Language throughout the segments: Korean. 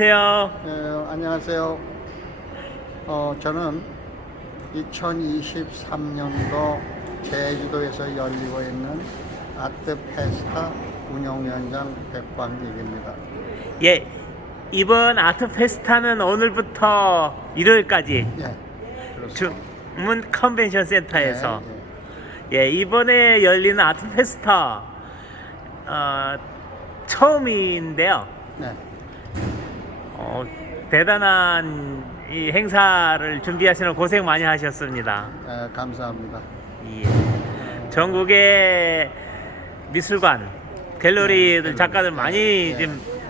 안녕하세요. 네, 안녕하세요. 어, 저는 2023년도 제주도에서 열리고 있는 아트 페스타 운영위원장 백광길입니다. 예, 이번 아트 페스타는 오늘부터 일요일까지 예, 그렇습니다. 주문 컨벤션 센터에서 예, 예, 이번에 열리는 아트 페스타 어, 처음인데요. 예. 네. 어, 대단한 이 행사를 준비하시는 고생 많이 하셨습니다. 예, 감사합니다. 예. 전국의 미술관, 갤러리들, 작가들 많이 예, 지금 예.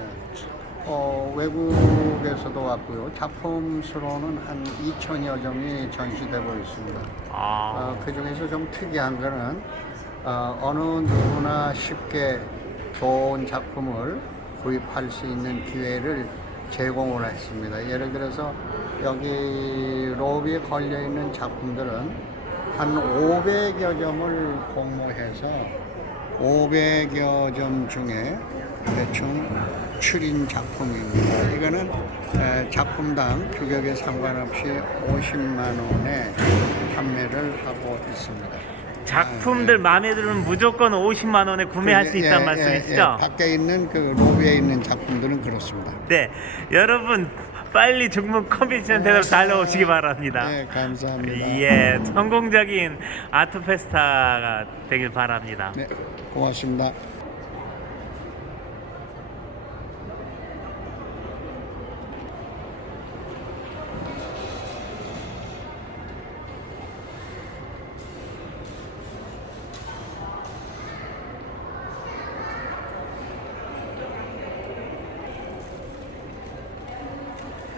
어, 외국에서도 왔고요. 작품 수로는 한 2천여 점이 전시되고 있습니다. 아, 어, 그 중에서 좀 특이한 거는 어, 어느 누구나 쉽게 좋은 작품을 구입할 수 있는 기회를 제공을 했습니다. 예를 들어서 여기 로비에 걸려 있는 작품들은 한 500여 점을 공모해서 500여 점 중에 대충 추린 작품입니다. 이거는 에, 작품당 규격에 상관없이 50만 원에 판매를 하고 있습니다. 작품들 마음에 들면 무조건 50만 원에 구매할 수 예, 있다는 예, 말씀이시죠? 예, 밖에 있는 그 로비에 있는 작품들은 그렇습니다. 네, 여러분 빨리 중문 컨벤션 센터 달려오시기 바랍니다. 네, 감사합니다. 예, 성공적인 아트 페스타가 되길 바랍니다. 네, 고맙습니다.